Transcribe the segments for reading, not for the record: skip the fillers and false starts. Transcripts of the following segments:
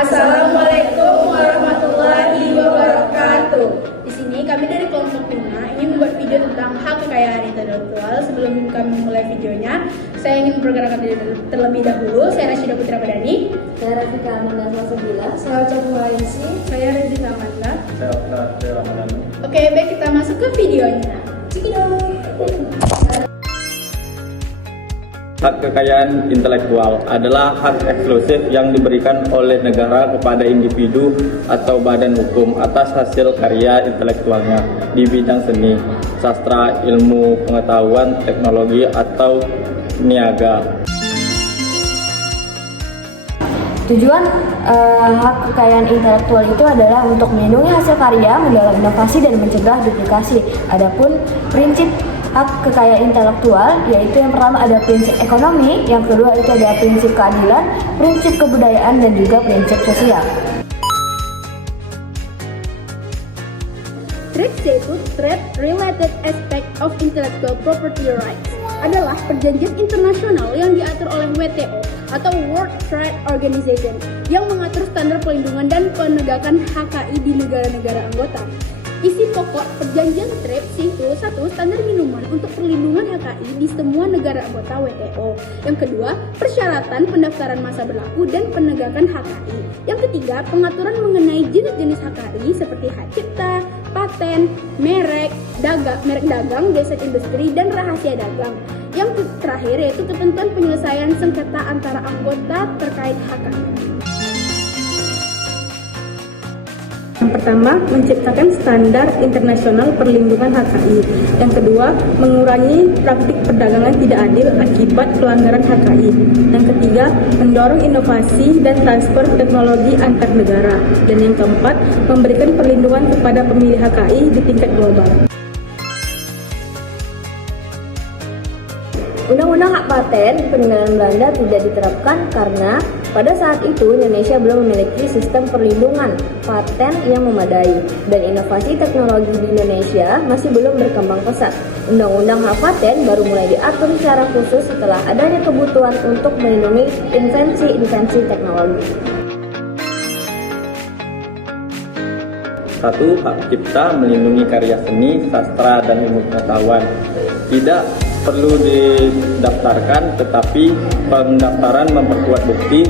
Assalamualaikum warahmatullahi wabarakatuh. Di sini kami dari kelompok 5 ingin membuat video tentang hak kekayaan intelektual. Sebelum kami mulai videonya, saya ingin memperkenalkan diri terlebih dahulu. Saya Rasyida Putra Madani. Saya Rafika Amanda Salsabila. Saya Ucapul Wainsi. Saya Rezita Amanda. Saya Ramadhan. Oke, baik, kita masuk ke videonya. Cikidot. Hak kekayaan intelektual adalah hak eksklusif yang diberikan oleh negara kepada individu atau badan hukum atas hasil karya intelektualnya di bidang seni, sastra, ilmu, pengetahuan, teknologi, atau niaga. Tujuan hak kekayaan intelektual itu adalah untuk melindungi hasil karya, mendorong inovasi, dan mencegah duplikasi. Adapun prinsip hak kekayaan intelektual yaitu yang pertama ada prinsip ekonomi, yang kedua itu ada prinsip keadilan, prinsip kebudayaan, dan juga prinsip sosial. TRIPS yaitu Trade Related Aspect of Intellectual Property Rights adalah perjanjian internasional yang diatur oleh WTO atau World Trade Organization yang mengatur standar pelindungan dan penegakan HKI di negara-negara anggota. Isi pokok perjanjian TRIPS itu 1. Standar minuman untuk perlindungan HKI di semua negara anggota WTO. Yang kedua, persyaratan pendaftaran masa berlaku dan penegakan HKI. Yang ketiga, pengaturan mengenai jenis-jenis HKI seperti hak cipta, paten, merek dagang, desain industri, dan rahasia dagang. Yang terakhir yaitu ketentuan penyelesaian sengketa antara anggota terkait HKI. Yang pertama, menciptakan standar internasional perlindungan HKI. Yang kedua, mengurangi praktik perdagangan tidak adil akibat pelanggaran HKI. Yang ketiga, mendorong inovasi dan transfer teknologi antar negara. Dan yang keempat, memberikan perlindungan kepada pemilik HKI di tingkat global. Undang-undang hak paten peninggalan Belanda tidak diterapkan karena pada saat itu Indonesia belum memiliki sistem perlindungan paten yang memadai dan inovasi teknologi di Indonesia masih belum berkembang pesat. Undang-undang hak paten baru mulai diatur secara khusus setelah adanya kebutuhan untuk melindungi invensi-invensi teknologi. 1. Hak cipta melindungi karya seni, sastra, dan ilmu pengetahuan. Tidak perlu didaftarkan, tetapi pendaftaran memperkuat bukti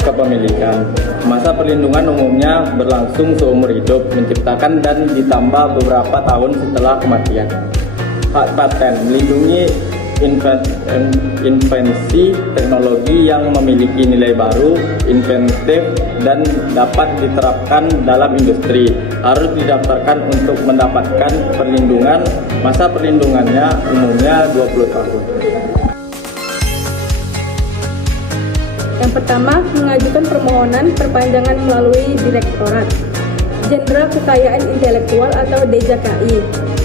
kepemilikan. Masa perlindungan umumnya berlangsung seumur hidup, menciptakan dan ditambah beberapa tahun setelah kematian. Hak paten melindungi invensi teknologi yang memiliki nilai baru, inventif, dan dapat diterapkan dalam industri. Harus didaftarkan untuk mendapatkan perlindungan. Masa perlindungannya umumnya 20 tahun. Yang pertama, mengajukan permohonan perpanjangan melalui Direktorat Jenderal Kekayaan Intelektual atau DJKI.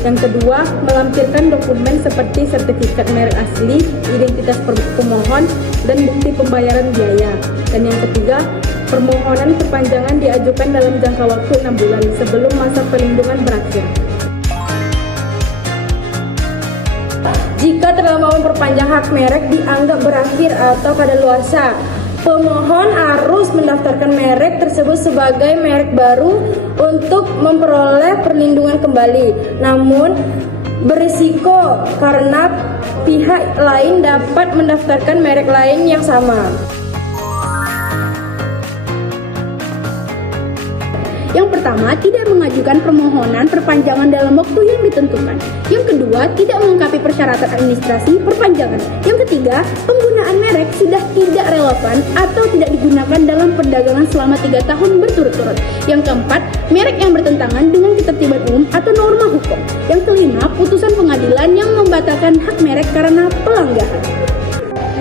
Yang kedua, melampirkan dokumen seperti sertifikat merek asli, identitas pemohon, dan bukti pembayaran biaya. Dan yang ketiga, permohonan perpanjangan diajukan dalam jangka waktu 6 bulan sebelum masa perlindungan berakhir. Jika terlalu memperpanjang hak merek dianggap berakhir atau kadaluarsa, pemohon harus mendaftarkan merek tersebut sebagai merek baru untuk memperoleh perlindungan kembali. Namun, berisiko karena pihak lain dapat mendaftarkan merek lain yang sama. Yang pertama, tidak mengajukan permohonan perpanjangan dalam waktu yang ditentukan. Yang kedua, tidak melengkapi persyaratan administrasi perpanjangan. Yang ketiga, penggunaan merek sudah tidak relevan atau tidak digunakan dalam perdagangan selama 3 tahun berturut-turut. Yang keempat, merek yang bertentangan dengan ketertiban umum atau norma hukum. Yang kelima, putusan pengadilan yang membatalkan hak merek karena pelanggaran.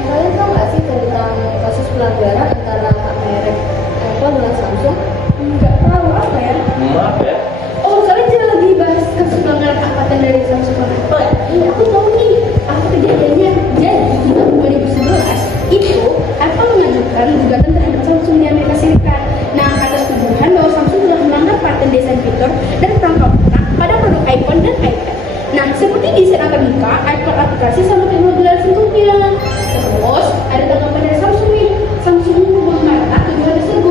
Kalian tahu nggak sih tentang kasus pelanggaran antara hak merek Apple dengan Samsung? Nggak tahu apa ya? Maaf ya. Oh, kalian juga lagi bahas kasus pelanggaran hak paten dari Samsung dan Apple ya? Iya, aku tahu nih. Aku kejadiannya. Jadi, di tahun 2011 itu Apple mengajukan gugatan terhadap Samsung di Amerika Serikat. Nah, atas tuduhan bahwa Samsung telah melanggar paten desain fitur dan perangkat lunak pada produk iPhone dan iPad. Nah, seperti desain akademika, iPad aplikasi sama teknologi sentuhnya. Terus, ada tanggapan dari Samsung nih. Samsung marah tuduhan tersebut.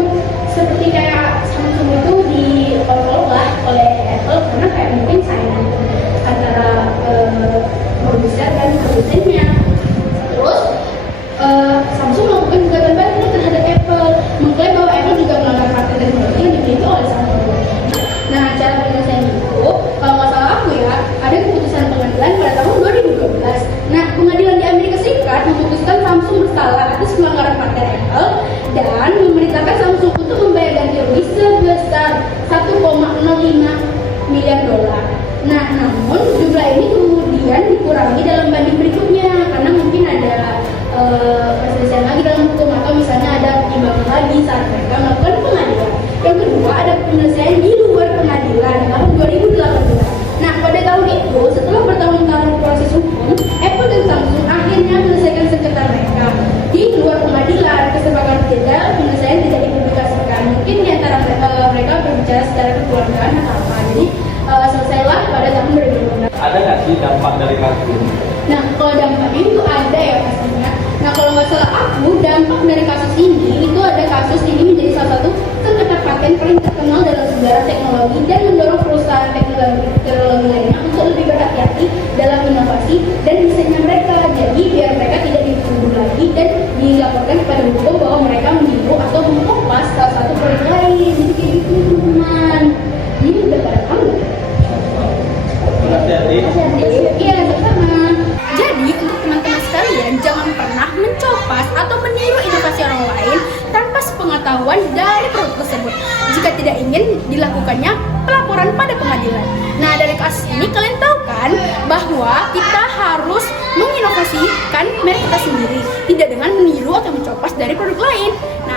memerintahkan Samsung untuk membayar ganti rugi sebesar 1,05 miliar dolar. Nah, namun jumlah ini kemudian dikurangi dalam banding berikutnya karena mungkin ada perselisihan lagi dalam hukum atau misalnya ada pertimbangan lagi saat mereka melakukan pengadilan. Yang kedua, ada penyelesaian di luar pengadilan tahun 2018. Nah, pada tahun itu setelah bertahun-tahun proses hukum, Apple dan Samsung akhirnya menyelesaikan sengketa mereka di luar pengadilan. Kesepakatan penyelesaian tidak dipublikasikan. Mungkin di antara mereka berbicara secara kekeluargaan atau apa. Jadi selesailah pada tahun 2015. Ada nggak sih dampak dari kasus ini? Nah, kalau dampaknya itu ada ya pastinya. Nah, kalau nggak salah aku, dampak dari kasus ini itu ada kasus ini menjadi salah satu sengketa paten paling terkenal dalam sejarah teknologi dan mendorong perusahaan teknologi lainnya untuk lebih berhati-hati dalam inovasi dan desainnya mereka. Jadi biar mereka tidak dituduh lagi dan dilaporkan kepada hukum bahwa mereka meniru atau mengopas salah satu produk lain. Jadi kayak gitu teman-teman. Ini udah pada tahu nggak? Hati-hati. Iya, sama. Jadi untuk teman-teman sekalian jangan pernah mencopas atau meniru inovasi orang lain tanpa sepengetahuan dari produk tersebut. Jika tidak ingin dilakukannya pelaporan pada pengadilan. Nah, dari kasus ini kalian tahu kan bahwa kita harus menginovasikan merek kita sendiri, tidak dengan meniru atau mencopas dari produk lain. Nah,